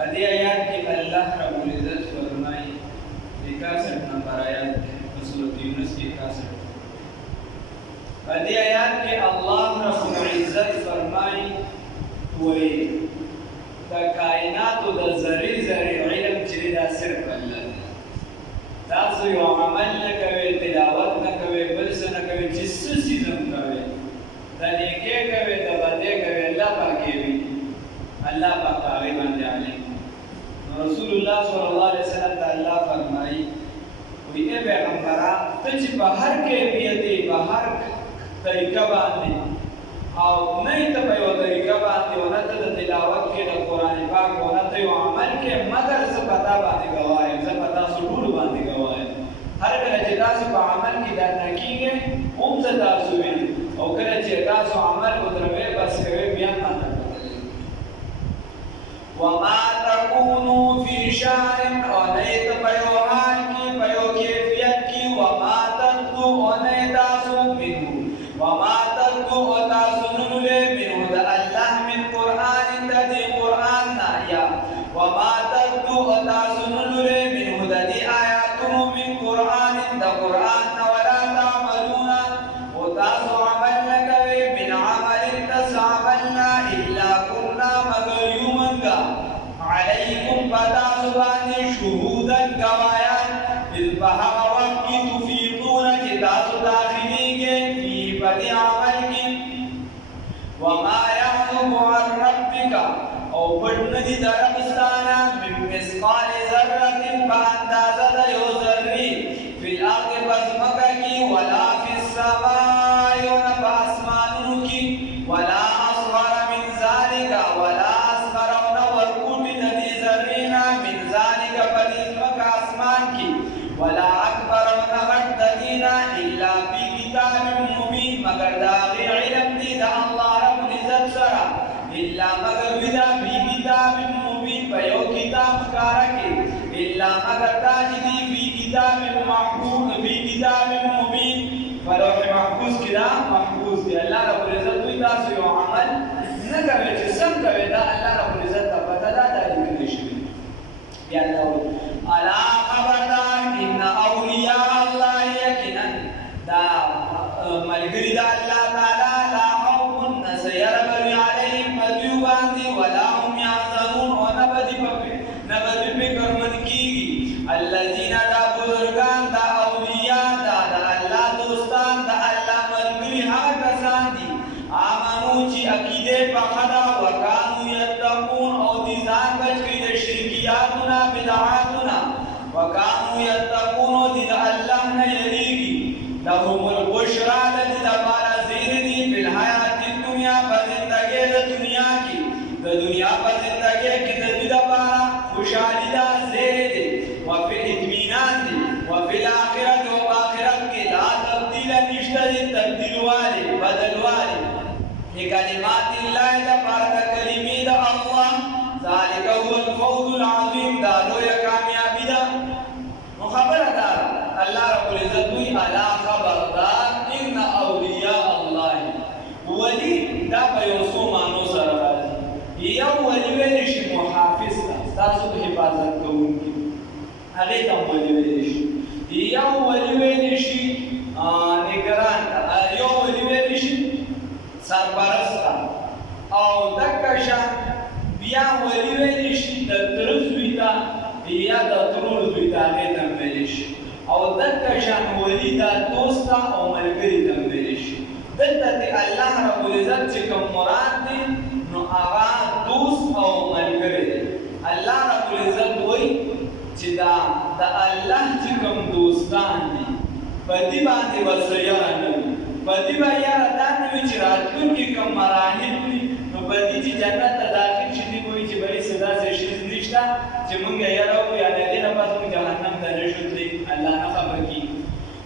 هذه آيات کې الله رب العزت فرمایي 61 نمبر آیات سورۃ یونس کې 61 هذه آیات کې الله رب العزت فرمایي وایي دا کائنات د ذری ذری علم چې دا صرف الله تاسو یو عمل نه کوي تلاوت نه کوي بل څه نه کوي چې څه سيزم کوي دا نیکه کوي دا بده کوي الله پاکي وي الله پاک هغه باندې علي رسول الله صلی الله علیه وسلم ته الله فرمایي وی اے پیغمبره ته چې په هر کیفیت په هر طریقه باندې او نه ته په یو طریقه باندې ونه ته تلاوت کې د قران پاک ونه ته یو عمل کې مگر څه پتا باندې گواهی څه پتا سرور باندې گواهی هر کله چې تاسو په عمل کې دا نکیږي هم څه تاسو ویني او کله چې تاسو عمل ودروي بس کوي بیا ماته وما تكونوا في شأن ونيت بيوحان کی بيو کیفیت کی وما تتلو ونیتاسو منه وما تتلو وتاسو نلوے منه دا اللہ من قرآن تدی قرآن نایا وما تتلو وتاسو نلوے منه دا دی آیاتو من قرآن دا قرآن ولا تعملون وتاسو عمل لکوے من عمل تسعملنا إلا كنا مگر یومنگا علیکم فتاسبانی شهودا گوایان اذ بہا وقتی تفیقون جتاسو داخلی کے فی بدی عمل کی وما یحضب عن ربک او بڑندی دربستانا من مسقال ذرت باندازد یو ذری فی الارض بزمکہ کی ولا فی السماء ونب اسمانوں کی ولا اصغر من ذالک ولا ولا اکبر ونغت ددینا الا فی کتاب مبین مگر داغی علم دی دا اللہ رب العزت سرا الا مگر ودا فی کتاب مبین پیو کتاب کارکی الا مگر تاجدی فی کتاب محفوظ فی کتاب مبین فلوح محفوظ کدا محفوظ دی اللہ رب العزت دوی تاسو یو عمل نکوی چه سم کوی دا اللہ رب العزت تا پتا دا تاریخ نشوی یا اللہ الا خبردار ان اولیاء اللہ یقینا دا ملګری دا اللہ تعالی لا خوف نسيربر علیهم فدیو باندې ولا هم يحزنون ونبدی فکر من کیږي الذين دا بزرگان دا اولیاء دا اللہ دوستان دا اللہ ملګری هغه کسان دي آمنو چې عقیده په خدا وکانو یتقون او دي ځان بچ کړي د شرکیاتنا بدعاتنا وکانو یتقون دي د الله نه یریږي لهم البشرى الذي دبارا زیردی فی الحیات الدنیا په زندګۍ د دنیا کې د دنیا په زندګۍ کې د دې دبارا خوشحالي دا زیردی او په اطمینان دي او په آخرت او آخرت کې لا تبدیل نشته تبدیل والی بدل والی لکلمات الله دبارا کلمې د الله ذالک هو الفوز العظیم دا لویه کامیابی ده نو خبره ده الله رب العزت وی الا خبردار ان اولیاء الله ولی دا په یو څو معنو سره راځي یو ولی ویل شي محافظ تاسو په حفاظت کوونکی هغه ته ولی ویل شي یو ولی ویل شي نگران یو ولی ویل شي سرپرست او دکشان بیا ولی ویل شي د ترزوی ته یا د ترور دوی ته هغې ته ویلی شي او دلته شان ولي دا دوست او ملګري ته ویلی شي دلته د الله رب العزت چې کوم مراد دی نو هغه دوست او ملګری دی الله رب العزت وایي چې دا د الله چې کوم دوستان دي په دې باندې ورسره یاره نه وي په دې به یاره دا نه وي چې راتلونکي کوم مراحل وي نو په دې چې جنت ته داخل شي دوی وایي چې بلې څه داسې شي نشته چې مونږ یاره وو یا د دې نه پس مونږ جهنم ته نه شو تللی الله نه خبر کېږي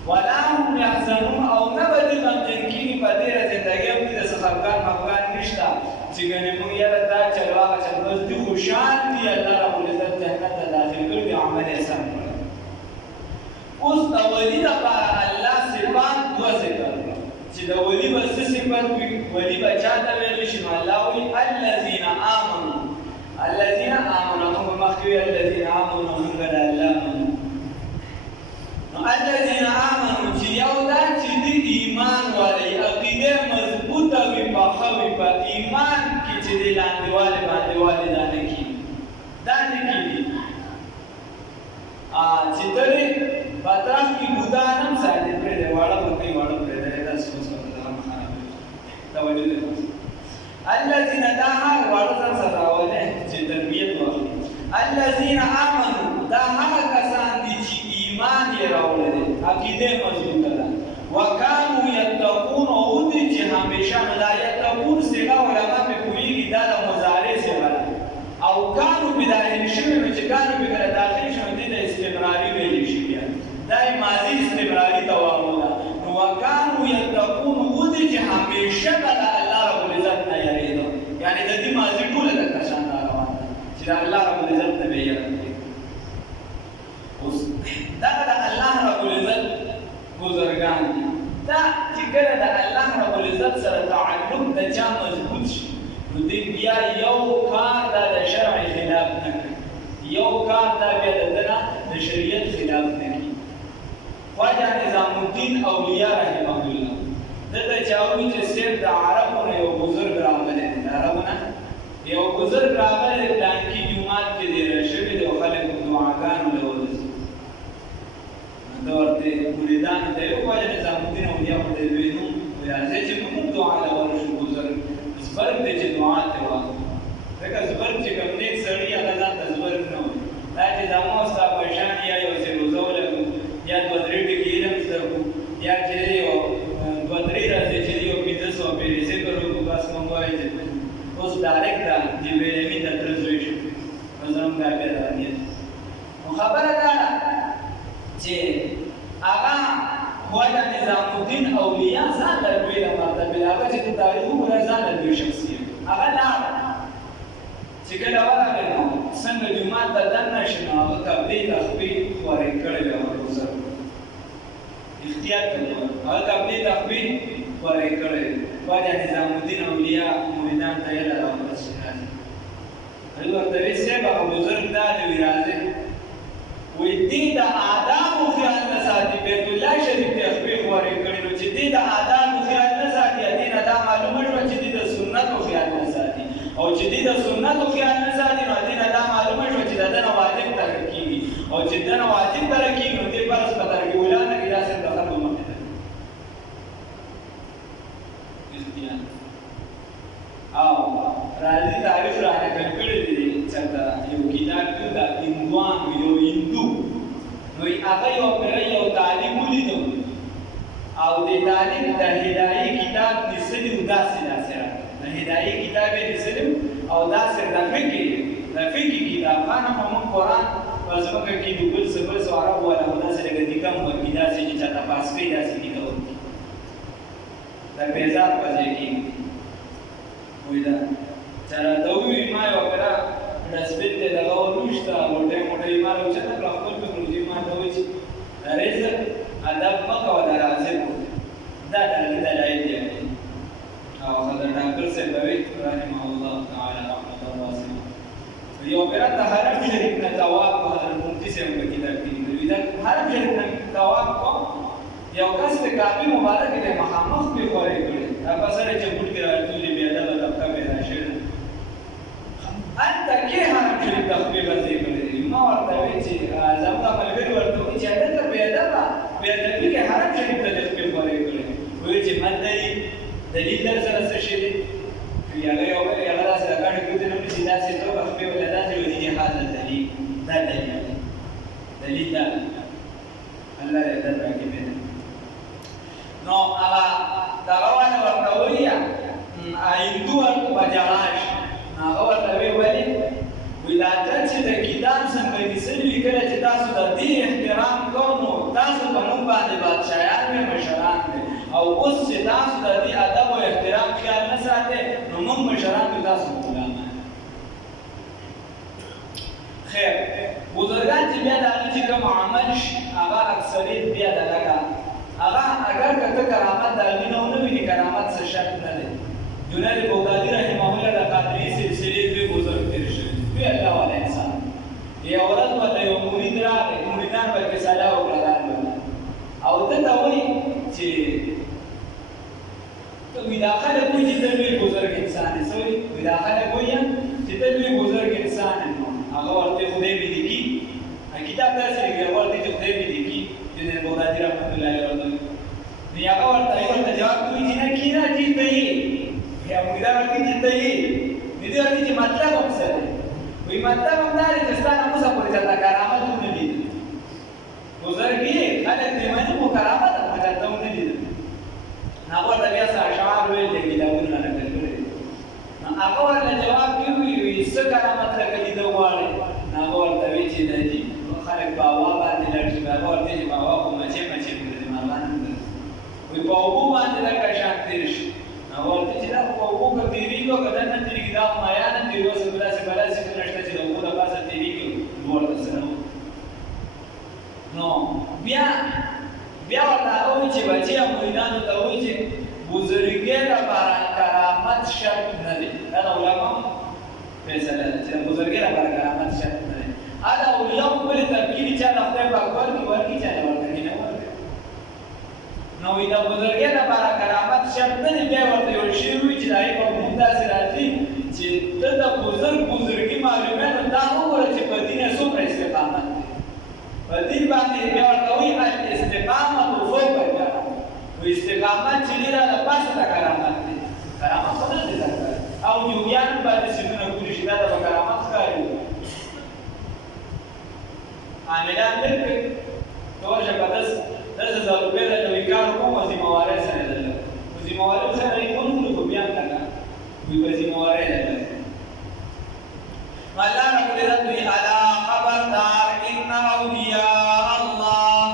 ولا هم یحزنون او نه به دوی غمجن کېږي په تېره زندګۍ باندې داسې خفګان مفګان نشته چې ګنې مونږ یاره دا چل هغه چل بس دوی خوشحال دي الله رب العزت جنت ته داخل کړي دي عمل یې سم کړی اوس د ولي لپاره الله صفات دوه ذکر کړه چې د ولي به څه صفت وي ولي به چا ته ویلی شي نو الله وایي الذین آمنوا الذين آمنوا مخوي الذين آمنوا من قد ألاموا الذين آمنوا چې یو دا چې د ایمان والی عقیده مضبوطه وي پاخه وي په ایمان کې چې د لاندې والي باندې والي دا نه کېږي چې ترې بطرف کې بودا هم ساتي پرېږدی واړه به کوي واړه پرېږدی داسې اوس ورته هم خراب وي توجه دې الذين دا هغه واړه ځان سره راولي چې تربیت واخلي الذين آمنوا دا هغه کسان دي چې ایمان یې راوړی دی عقیده مضبوطه ده وکانو یتقون او دي چې همیشه لا یتقون صيغه علما په پوهېږي دا د مضارع صيغه ده او کانو په داخل شوي نو چې کانو په داخل شوي دي د استمراري ویلی شي بیا دا ماضي استمراري دوام ده نو وکانو یتقون او دي چې همیشه به د الله رب العزت نه یریدو یعنی د دې ماضي ټوله د کشان روان ده چې د الله رب العزت نه به یریږي اوس دا د الله رب العزت بزرګان دي دا چې کله د الله رب العزت سره تعلق د چا مضبوط شي نو دې بیا یو کار د شرع خلاف نه کوي یو کار دا بیا د دنه د شریعت خلاف نه کوي خواجه نظام الدین اولیاء رحمه الله دته چاوي چې صرف د عربونو یو بزرګ راغلی دی عربونه یو بزرګ راغلی د دانکی جمعات کې دی راشوي د خلکو دعاګانو له ورسې دا ورته مریدان ته یو خواجه نظام الدین اولیاء په دې وینو وایي چې موږ دعا له ورشو بزرګ زبرګ دې چې دعا ته وایي ځکه زبرګ چې کوم نیک سړی هغه ځان ته زبرګ نه وایي دا چې زموږ ستا په شان یا یو څه روزه ولګو یا دوه درې ټکي علم زده کړو یا چې یو دوه درې ورځې چې یو 500 پیسې کړو بس موږ وایي چې اوس ډایرکټ دا چې ویلې د ترزوي شو زموږ دا بیا نیت نو خبره دا ده چې هغه خواجه نظام الدین اولیاء ځان له لویه مرتبه هغه چې د تاریخ وګړه ځان له لوی شخصیت هغه لاړ چې کله ورغی نو څنګه جومات ته دننه شي نو هغه قبلې تخفي خورې کړی وه ورسره احتیاط کوي هغه قبلې تخفي خورې کړی خواجه نظام الدین اولیاء مریدان ته یې راوړل هغه ورته ویل صاحب هغه بزرګ دا دی راځي وی دې د آدابو خیال نه ساتي بیت الله شریف ته خپې خورې کړي نو چې دې د آدابو خیال نه ساتي دې نه دا معلومه شوه چې دې د سنتو خیال نه ساتي او چې دې د سنتو خیال نه ساتي نو دې نه دا معلومه شوه چې د ده نه واجب ترک کېږي او چې د نه واجب ترک کېږي نو دې فرض په ترکیبولا نه کې داسې د خلکو مخې ته او راځي تعریف رانقل کړی دی چېرته یو کتاب کې د هندوان یو هندو نو هغه یو پرې یو تعلیم ولیدو او د تعلیم د هدایي کتاب نسلي داسې د هدایي کتاب یې نسلي او داسې د فقې کتاب خانه په موږ قرآن په ځمکه کې د بل څه بل څه عرب والا خو داسې لکه دیکم ورکړي داسې چې چاته پاس کوي داسې لیکه ورکړي د پیزار په ځای کې وایي دا چې راته ووایي ما یې وکړه ډسبین دی دغه ورنوشته موټی موټی ما راوچته کړه خپل فکر وځي ما ته وایي چې د رزق ادب مه کوه د رازق دا د هغې دلایل دي او حضرت ډاکټر صاحب به وایي رحمه الله تعالی رحمة واسعه یو پېره د حرم شریف نه طواف په حضرت مفتي صاحب په کتاب کې لیکلي د حرم شریف نه طواف کوم یو کس د کعبې مبارکې ته مخامخ پرې خورې کړې دا په سره چې بوټ کې راټولې بې ادبه طبقه پیدا شوې هلته کې حرم شریف ته خپې بځې کړې دي ما ورته وایي چې زموږ ملګري ورته وایي چې هلته بې ادبي کې حرم شریف ته دې خپې خورې کړې وایي چې من دلیل در سره څه شی دی هغه یو هغه داسې د کاڼي ګوتې نه نیسي داسې توبه خپې ولا داسې وایي چې هذا دلیل دا دلیل دا الله دې در راکړي نو هغه دغه والا ورته وایي هندو ورته به جړا شي هغه ورته وایي وایي دا ته چې د کتاب څنګه نیسلي وي کله چې تاسو د دې احترام کوو نو تاسو په موږ باندې بادشاهان وي مشران وي او اوس چې تاسو د دې ادب او احترام خیال نه ساتئ نو موږ مشران وي تاسو غلامان خیر بزرګان چې بیا د هغې چې کوم عمل شي هغه اکثریت بیا د لکه هغه اگر که ته کرامت د هغې نه ونه وینې کرامت څه شک نه دی جنید بغدادي رحمه الله د قادري سلسلې دوی بزرګ تېر شوي دوی دا خلک وایي چې ته لوی بزرګ انسان یې. څه وایي؟ دا خلک وایي چې ته لوی بزرګ انسان یې. هغه ورته خدای مې لیکي کتاب داسې لیکي ورته چې خدای مې لیکي جنید بغدادي رحمت الله علیه ورته نو هغه ورته جواب کوي چې نه کینه چې ته یې یا موږ دا ورته چې ته یې دې ورته چې مطلب هم څه دی وایي مطلب هم دا دی چې ستا نه اوسه پورې چاته کرامت ونه لیدل بزرګ یې خلک دې مني خو کرامت هم چاته ونه لیدل هغه ورته بیا څه اشعار ویل دي کتابونه نقل کړي نو هغه ورته جواب کوي څه کرامت لکه دې ته غواړې نو هغه ورته وایي چې نه دي خلک په هوا باندې لړ شي هغه ورته چې په هوا خو مچې ګرځي مارغان هم ګرځي وایي په اوبو باندې لکه شان تېر شي هغه ورته چې دا خو په اوبو که تېرېږي او که دننه تېرېږي دا خو مایان هم تېري اوس داسې بلا سیمه نشته چې د اوبو د پاسه تېرېږي لوړ ته سره نو بیا ورته هغه وایي چې بچي او مریدانو ته وایي چې بزرګۍ لپاره کرامت شرط نه دی دا د علماو فیصله ده چې د بزرګۍ لپاره کرامت شرط نه دی دا اولیاء خپلې ترکیبي چا د خدای پاک ورکړي چا نه ورکړي نه ورکړي نو وایي د بزرګۍ لپاره کرامت شرط نه دی بیا ورته یو شعر وایي چې د هغې په مفهوم داسې راځي چې ته د بزرګي معلومیاتو دا وګوره چې په دین یې څومره استقامت دی په دین باندې بیا ورته وایي الاستقامت فوق الکرامة و استقامت چې ډېره د پاسه د کرامت دی کرامت خو نه دی درته او جوګیان باندې سیدونه کولی شي دا د کرامت ښکاري عاملان درکړي ته ورشه په داسې زر روپۍ درته وایي کار وکړم او ذمهوارۍ سره یې درلګوم خو ذمهوارۍ سره یې ونکړو خو بیا هم که نه وایي په ذمهوارۍ درلګوم الله رب العزت وایي الا خبردار ان اولیاء الله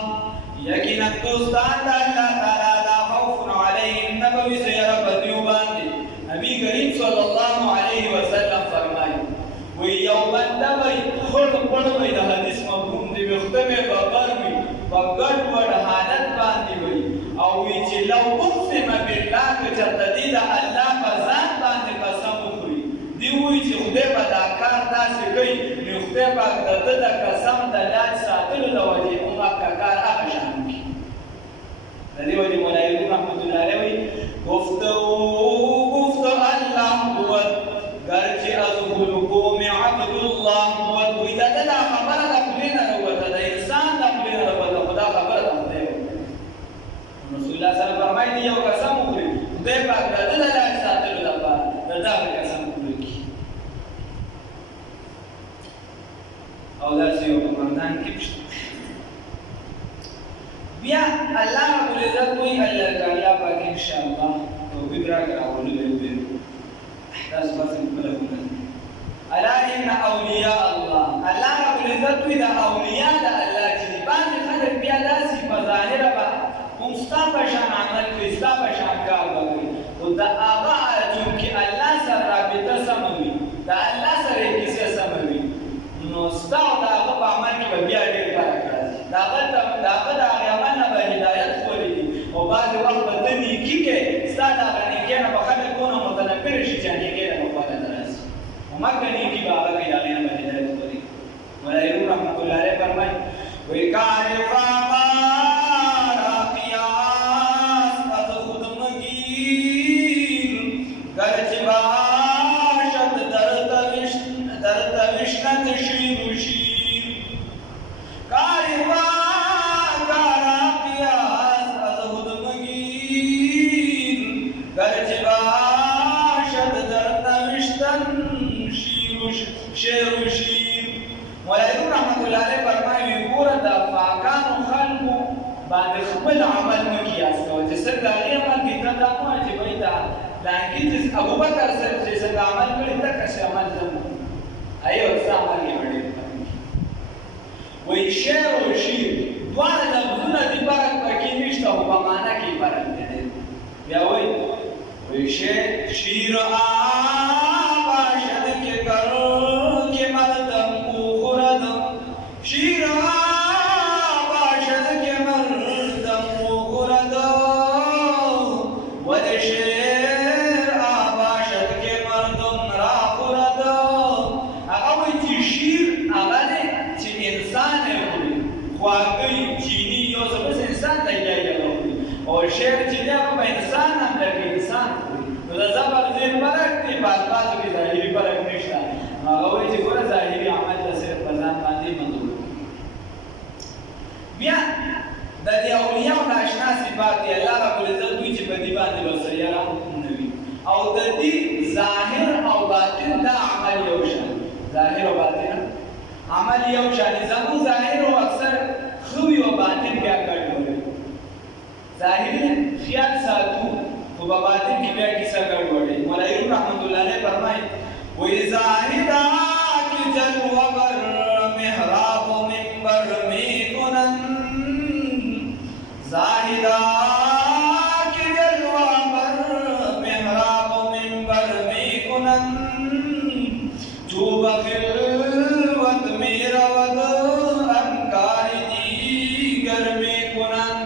یقینا دوستان د الله تعالی لا خوف علیهم نبوي سیره په دیو باندې نبی کریم صلی الله علیه وسلم فرمایي وی یو بنده وی خړ پړ وی د حدیث مفهوم دی وخته به ببر وی په ګډ وډ حالت باندې وی او وی چې لو اقسم بالله که چرته دی د الله په ذات باندې قسم وخوري دی وی چې خدای په دا کار داسې کوي نو خدای پاک د ده د قسم د لاج ساتلو د وجې هغه کار هغه شان کړي د دې وجې مولوي رحمت الله علیه وایي گفت الله بود گرچه از خلقوم عبدالله بود وی دا دا خبره دا خلی نه راوته د انسان دا خلی نه راوته خدا خبره ده خدای رسول الله صلی الله علیه وسلم فرمایي یو قسم وخوري خدای پاک د ده د لاج ساتلو لپاره د دغه قسم وخوري او داسې یو په رمضان کې بیا الله رب العزت وایي الله پاک انشاءالله توفیق راکړه راولو به وویلو تاسو بس خپله وګورئ الا ان اولیاء الله الله رب العزت وایي دا اولیاء د الله چې دي بعضې خلک بیا داسې په ظاهره به هم ستا په شان عمل کوي ستا په شان کار به کوي خو د هغه چونکې الله سره رابطه سمه وي د الله سره یې کیسې سمه وي نو ستا او د هغه په عمل کې به بیا ډېر فرق راځي د هغه د هغې عمل نه به هدایت خورېږي او بعضې وخت به ته نیکي کوې ستا د هغه نیکۍ نه به خلک دونه متنفره شي چې نیکۍ نه به خوله نه راسي خو مکه نیکي به هغه کوي د هغې نه به هدایت خورېږي مولوي رحمت الله علیه فرمایي وایي کارفا مارا قیاس از خود مگیر گرچه باشد در تشنت شیر و شیر کارفا کارا قیاس از خود مگیر گرچه باشد در نوشتن شیر و شیر مولوی رحمت الله علیه فرمایي ګوره د پاکانو خلکو باندې خپل عمل مه قیاس کوه چې څنګه هغې عمل کړي ته دا مه وایه چې بهی دا انګي چې ابوبکر صاحب چې څنګه عمل کړي دقسې عمل زه هم کوم هغې ورته عمل یې ډېر وایي شعر و شیر دواړه لفظونه دي فرق پکې نشته خو په معنا کې فرق دی بیا وایي شیر باشد که که مردم او خورد شیر باشد که مردم او خورد و ده شیر باشد که مردم را خورد هغه وایي چې شیر هغه دی چې انسان یې خوري خواږه چیني یو څه بس انسان ته جایزه خوري او شعر چې دی هغه په انسان هم لکه انسان خوري عمل یو شان زمون ظاهر او اکثر خوی او باطن بیا ګډوډ ظاهر خیال ساتو او باطن کې بیا کیسه ګډوډ مولوی رحمت الله علیه فرمایي وې زاهدا کی جلوه بر محراب و منبر می کنن زاهدا کی جلوه بر محراب و منبر می کنن جو بخلوت می رود انکار دیگر می کنن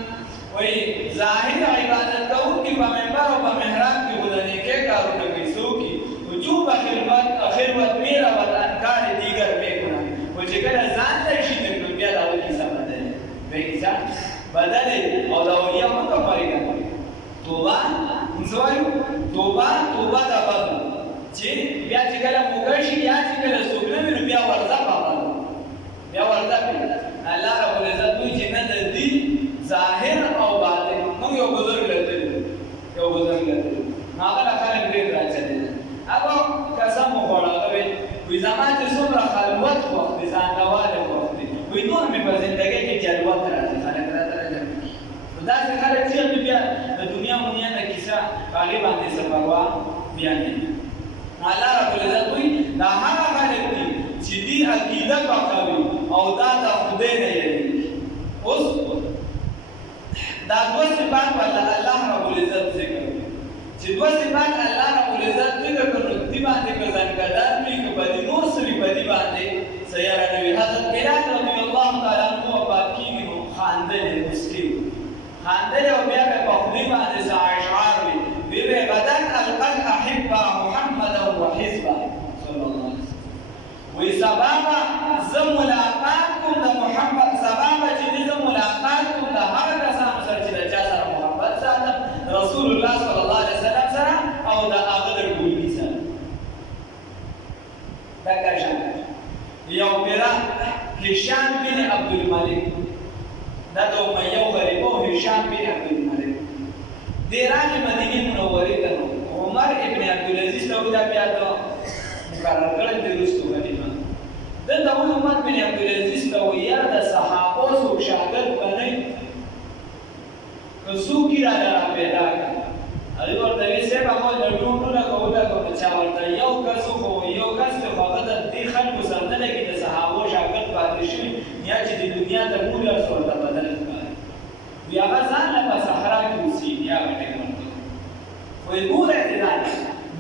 وې ظاهر عبادت کوونکی په منبر او په محراب کې ودانې کې کارونه کوي څوک وجوب خلوت میرا و انکار دیگر میکنن و چې کله ځان ته شي د بیا دا کیسه بدلې به کیسه بدلې او دا ویا موږ پاره کوي توبه انځوایو توبه دا باب چې بیا چې کله موږ شي یا چې کله سوګنه بیا ورځه پاوه بیا ورځه الله رب العزت دوی چې نه دي ظاهر او باطن موږ یو بزرګ لري هغه خلک ډېر راځي هغه قسم وخوړاوي وې زما چې څومره خلوت وخت ځان راواله وخت وې نور مې په ژوندۍ کې جلوت راځي خلک راځي دا څه خلک چې بیا د دنیا مونږه د کیسه هغه باندې سپاروا بیان دي الله رب العزت وې دا هغه خلک دي چې دې عقیده پکوي او دا د خدای نه یې اوس دا دوه صفات الله رب العزت ذکر چې دوه صفات الله رب العزت ذکر کړو دی باندې کزان کدار می کو بدی نور سری بدی باندې سیاره نبی حضرت بلال رضی الله تعالی عنہ وفات کیږي نو خاندل مسلم خاندل او بیا په خپل باندې اشعار وی غدن القد احب محمد وحزبه صلی الله علیه وسلم وی سبابا زم ملاقات کوم د محمد سبابا چې زم ملاقات کوم د هر کسانو سره چې د چا سره محبت ساتم رسول الله صلی الله علیه وسلم سره او د هغه د ټولګي سره دا کاژان یو پیرا هشام بن عبد الملک دا د امیه خلیفہ هشام بن عبد الملک دیران مدینه منوره ته عمر ابن عبد العزيز ته دا بیا د مقرر کړل د رسول خلیفہ د عمر بن عبد العزيز ته ویل د صحابه او شاګرد باندې رسول کی را پیدا کړ هغه ورته یې سبا مو د ټولو له کوله کوم چې ورته یو کس خو یو کس ته هغه د دې خلکو سره کې د صحابه شاګرد پاتې شي یا چې د دنیا د مولا سره بدل کړي بیا غزان له صحرا کې وسی یا وټه ورته وې ګوره دې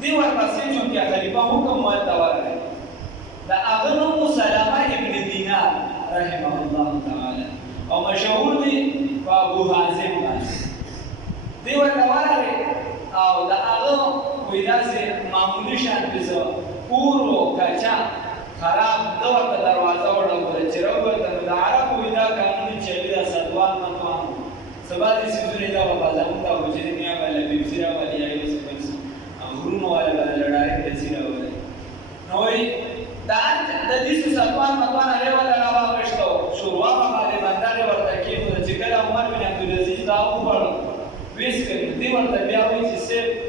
دی ورپسې چې خلیفہ حکم ورته ورکړ دا هغه نو سلامه ابن دینار رحمه الله تعالی او مشهور دی ابو حازم باندې دی ورته ورکړ او دا هغه وې داسې معمولی شان بزو پورو کچا خراب دغه دروازه وړاندې چې راوته د عربو دا قانون چې دا سدوان متوان سبا دې سيزونه دا په ځان دا وځي دنیا باندې بيسيرا باندې یې وسپنس غرونو والا باندې لړای دې سيرا وله نو دا د دې سدوان متوان هغه ولا راوښتو شروع باندې باندې ورته کې چې کله عمر بن عبد العزيز دا وړ ویس کړي دی ورته بیا وایي چې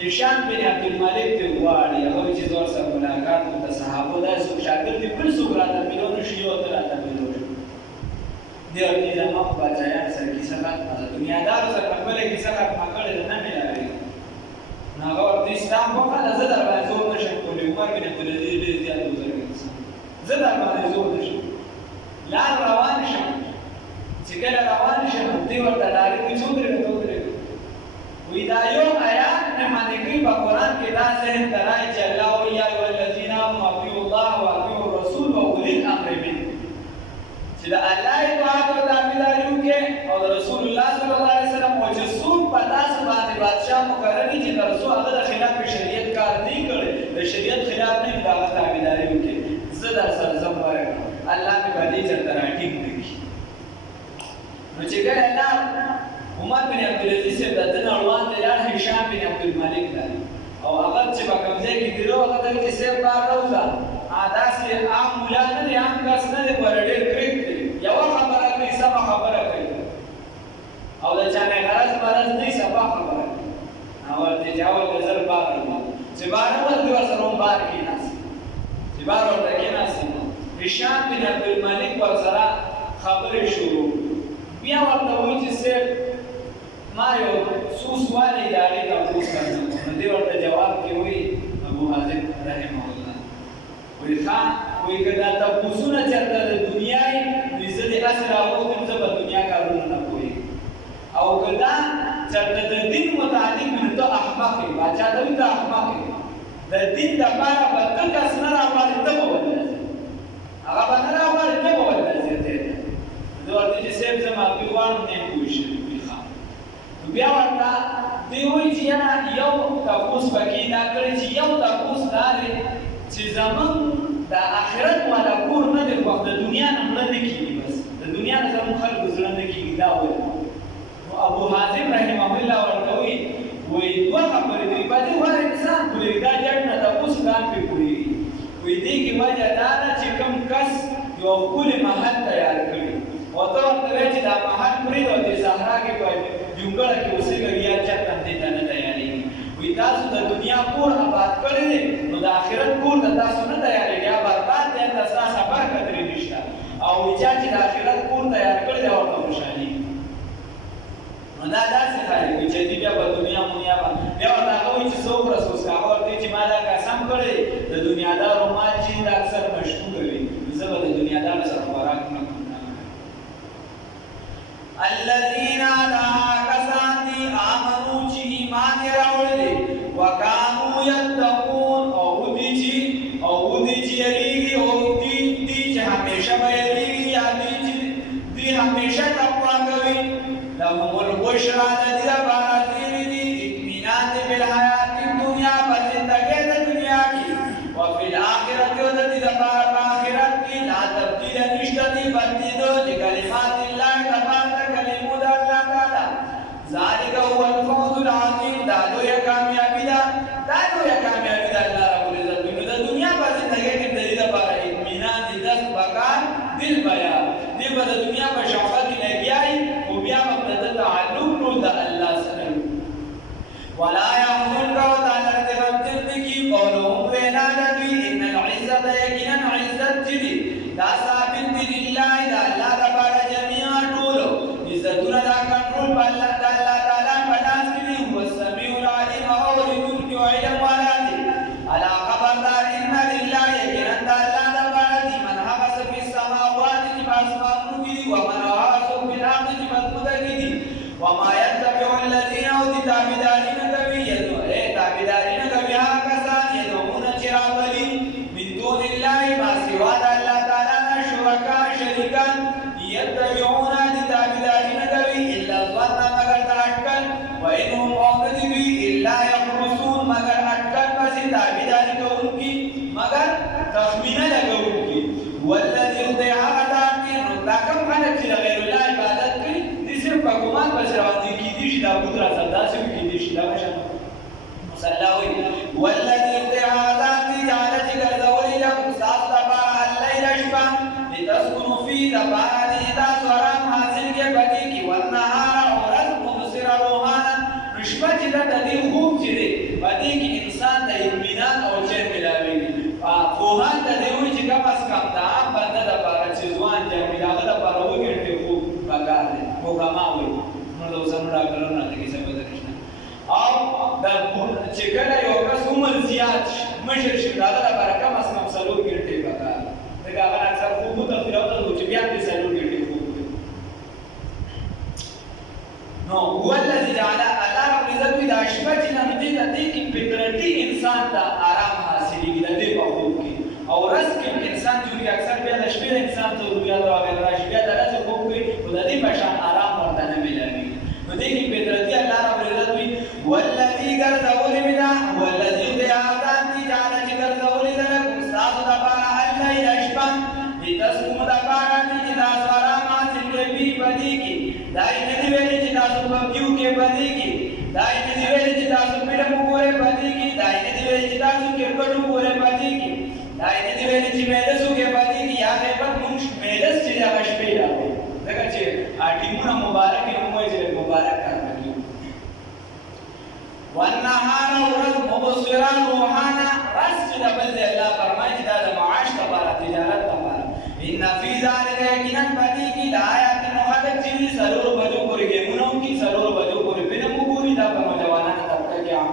هشام بن عبد الملک ته واړی هغه چې زور سره ملاقات د صحابه د شاګرد بل څوک راته مليون شي او ته راته مليون دی او دې زمو بچایان سره کیسه د دنیادار سره خپل کیسه پکړه نه ملایي نو ورته اسلام په خاطر زه در باندې زور نشم کولی عمر بن عبد العزيز دې زیات وزرګ زه در باندې زور نشم لار روان شم چې کله روان شم دې ورته لارې کې څوک درته وی دا یو آیات نه باندې کې په قران کې دا ذهن ترای چې الله او یا الذین آمنوا اطیعوا الله واطیعوا الرسول واولی الامر منکم چې دا الله اطاعت او تابعداري وکړي او رسول الله صلی الله علیه وسلم او چې څوک په تاسو باندې بادشاہ مقرر دي چې رسول هغه د خلاف شریعت کار نه کړي د شریعت خلاف نه دا تابعداري وکړي زه دا سره زم وایم الله په دې چې تراټیک دي نو چې ګل الله عمر بن عبد العزيز د دنیا روان دی هشام بن عبد الملک دی او هغه چې په کوم ځای کې درو هغه د کیسه بار راوځه داسې عام مولا نه دی عام کس نه دی پر ډېر کریک دی یو خبره کوي سبا خبره کوي او د چا نه غرض مرز نه سبا خبره کوي او ورته جواب نظر بار چې بار ول دی سره بار کې ناس چې بار ورته کې ناس هشام بن عبدالملک ورسره خبرې شروع بیا ورته وایي چې صاحب ما یو څو سوال یې د هغې تپوس کړی نو دې ورته جواب کې وایي ابو حازم رحمه الله وایي ښه وایي که دا تپوسونه چېرته د دنیا یې نو زه دې هسې راووتم زه به دنیا کارونه نه پوهېږم او که دا چېرته د دین متعلق وي نو ته احمق یې باچا ته وایي ته احمق یې د دین دپاره به ته کس نه راغواړې ته به ودرېږې هغه به نه راغواړې ته به ودرېږې ته زه ورته چې صاحب زه معافي غواړم نه یې پوه شوي نو بیا ورته دوی وایي چې یاره یو تپوس پکې دا کړی چې یو تپوس دا دی چې زموږ د آخرت والا کور نه دی خو د دنیا نه مړه نه کېږي بس د دنیا نه زموږ خلکو زړه نه کېږي دا وایي نو ابو حازم رحمه الله ورته وایي دوه خبرې دي په دې هر انسان پوهېږي دا جګ نه تپوس ځان پرې پوهېږي وایي دې کې وجه دا ده چې کوم کس یو ښکلی محل تیار کړي او ته ورته وایې چې دا محل پرېږده او دې صحرا کې په جونګړه کې اوسېږه یا چېرته دې ته نه تیارېږي وایي تاسو د دنیا کور آباد کړی دی نو د آخرت کور ته تاسو نه تیارېږي یا برباد دی هلته ستا خبر قدرې نشته او چا چې د آخرت کور تیار کړی دی ورته خوشحالېږي نو دا داسې خلک وي چې دوی بیا په دنیا مونیا بیا ورته هغه وایي چې څه وکړه څه وڅښه هغه ورته وایي چې ما دا قسم کړی د دنیادارو مال چې دا اکثر مشکوکه وي نو زه به د دنیادارو سره خوراک نه کوم الذين لا كساني آمنوا چې ایمان یې راوړی وکانو یتقون او دې چې یریږي او دې چې همیشه به یریږي یا دې چې دې همیشه تقوا کوي لهم البشرى د دې لپاره تېرې دي اطمینان دی بالحیات الدنیا په زندګۍ د دنیا کې وفي الآخرة او د دې لپاره په آخرت کې لا تبدیل نشته دی بدلېدو لکلمات الله ذلك هو الفوز العظيم دا لویه کامیابي ده الله رب العزت نو د دنیا په زندګۍ کې د دې لپاره اطمینان دي دست بکار دل بیا دې په دنیا په شوقه کې لګیای او بیا په د تعلق ټول د الله سره ولا يحزنك وتعالى رب کی قولهم وینا دوی ان العزت یقینا عزت دي دا ثابت دي لله دا الله لپاره جميعا ټول عزتونه دا کنټرول په الله تعالی په لاس کې دي هو السميع العليم او لملک او علم والا دي الا خبردار ان لله یقینا دا الله لپاره دي من هغه څه په سماوات کې په اسمانونو کې دي او من هغه څه په ارض کې مضبوطه کې دي وما يتبع الذين او دي تابعدارین کوي تابعدارین کوي هغه کسان یدعون چرابلی من دون الله ما سوا د الله تعالی نه شرکا شریکان يتبعون دي تابعدارین کوي الا ظن مگر اٹکل وانهم اوندي الا يخرصون مگر اٹکل پس تابعداری کوونکی مگر تخمینه لګونکی والذي يطيع عبادتي رکم خلق چې غیر الله عبادت کوي دي صرف په ګمان بس راوندي کی دي چې دا قدرت انداسه کی دي چې دا مشه مصلاوي والذي يطيع عبادتي جعل ذكر لكم ساعه الليل شبا لتسكنوا فيه دبار اذا سرام حاصل کې بدی کی والنهار اورز مبصر روحانا رشبه چې د دې خوب چې دی بدی کې انسان د اطمینان او چین ملاوي فوهان د دې وی چې کم از کم د عام بنده د لپاره چې ځوان جامې هغه د لپاره وګڼي خوب پکار دی پروګرام وي نو د اوسمو ډاکټرانو نه کې څه بدل نشته او د چې کله یو کس عمر زیات مشر شي هغه د لپاره کم از کم 3 غنټې پکار دا هغه اکثر خوب ته پیراوته چې بیا دې 3 غنټې خوب نو هو الذي جعل الله رب العزت د اشبجنا دې کې فطرتي انسان ته آرام حاصلېږي د دې په خوب کې او ورځ کې انسان چې اکثر بیا د شپې انسان ته رویا راغلی راشي بیا د ورځې خوب کوي خو د دې په شان آرام ورته نه ملایږي نو دې کې فطرتي الله رب العزت وي والذي ګرځولې منا والذي بیاذان دي جعل چې ګرځولې لکم ستاسو دپاره الليل شپه لتسکنوا دپاره چې تاسو آرام حاصل کوي په دې کې دا یې نه دي ویلي چې تاسو پبجیو کې په دې کې دا یې نه دي ویلي چې تاسو فلم وګورئ په دې کې دا یې نه دي ویلي چې تاسو کرکټ وګورئ په دې کې دا یې نه دي ویلي چې میلس وکړئ په دې کې یا غیبت مونږ میلس چې هغه شپې راغی ځکه چې ټیمونه مبارک یې هم وایي چې مبارک کار کوي والنهار ورځ مبصرا روحانا رس چې د بل دی الله فرمایي چې دا د معاش لپاره تجارت لپاره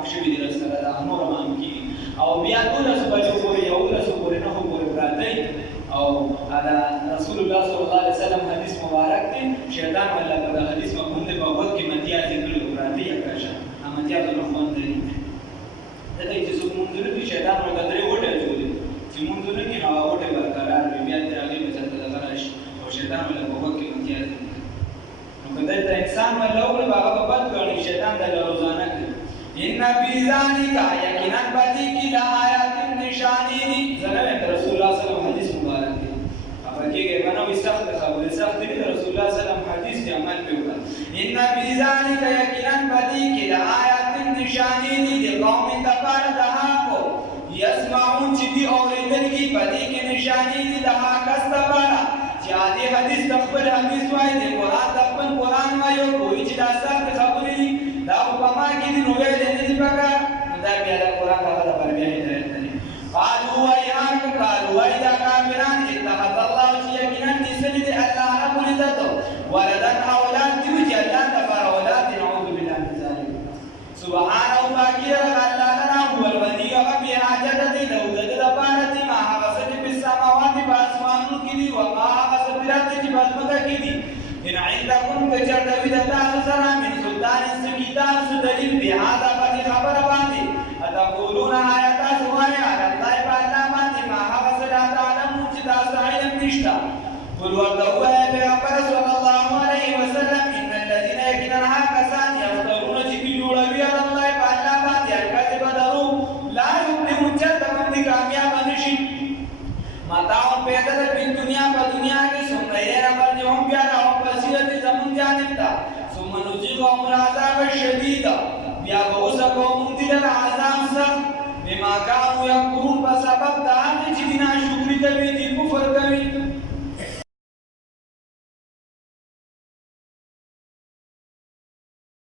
معاف شوي دي سره دا نور هم کی او بیا 12 بجو پورې 11 پورې نه پورې پراته او دا رسول الله صلی الله علیه وسلم حدیث مبارک دی شیطان ولا په حدیث مفهوم دی په وخت کې امتیاز کړو پراته یا کاشه امتیاز نه خوان دی دا چې څوک مونږ دې شیطان ورته وټه جوړي چې مونږ دې نه وټه برقرار وي بیا دې هغه په څه لګراشي او شیطان ولا په وخت کې امتیاز نو کله ته انسان ولا او هغه په بد غړي شیطان د روزانه کوي ان فی ذلک یقینا بدی کی لآیات نشانی زنه رسول الله صلی الله علیه وسلم حدیث مبارک دی هغه کې باندې سخت خبره سخت دی رسول الله صلی الله علیه وسلم حدیث دی عمل په وکړه ان فی ذلک یقینا بدی کی لآیات نشانی دی قوم تفار دها کو یسمعون چې دی اوریدل کی بدی کی نشانی دی دها کس تفار چې دې حدیث تخبر حدیث وای دی قران تخبر قران وایو کوئی چې دا سخت خبرې دا په ما کې دی نو ویل دي پکا دا بیا د قران هغه پر بیا هدایت دی قالوا اذا كافرون اتخذ الله يقينا نسل الله رب العزت ولدا اولاد دی چې الله تبارک اولاد نعوذ بالله من ذلك سبحانه باقي الله لنا هو الولي وفي حاجت دی له د لپاره ما هغه څه په سماوات په اسمانونو کې دي او ما هغه څه په لارې کې په کې دي ان عندكم كجردوی د تاسو سره من سلطان سکیتان سو دلیل بهذا په خبره باندې اتقولون آیات سوایا الله تعالی باندې ما هغه سره تعلم چې تاسو علم نشته قل ورته پیغمبر صلی الله علیه وسلم ان الذين يكنون كسان يفترون چې جوړوي الله تعالی باندې کذب درو لا يفلحون چې باندې کامیاب نشي متاع پیدا د دنیا په دنیا کې څومره راځي هم بیا راو بصیرت زمون جانب تا ثم نذيقهم العذاب الشديد بیا به وسکوم دې له عذاب سره بما كانوا يكفرون په سبب دا چې دنا شکر کوي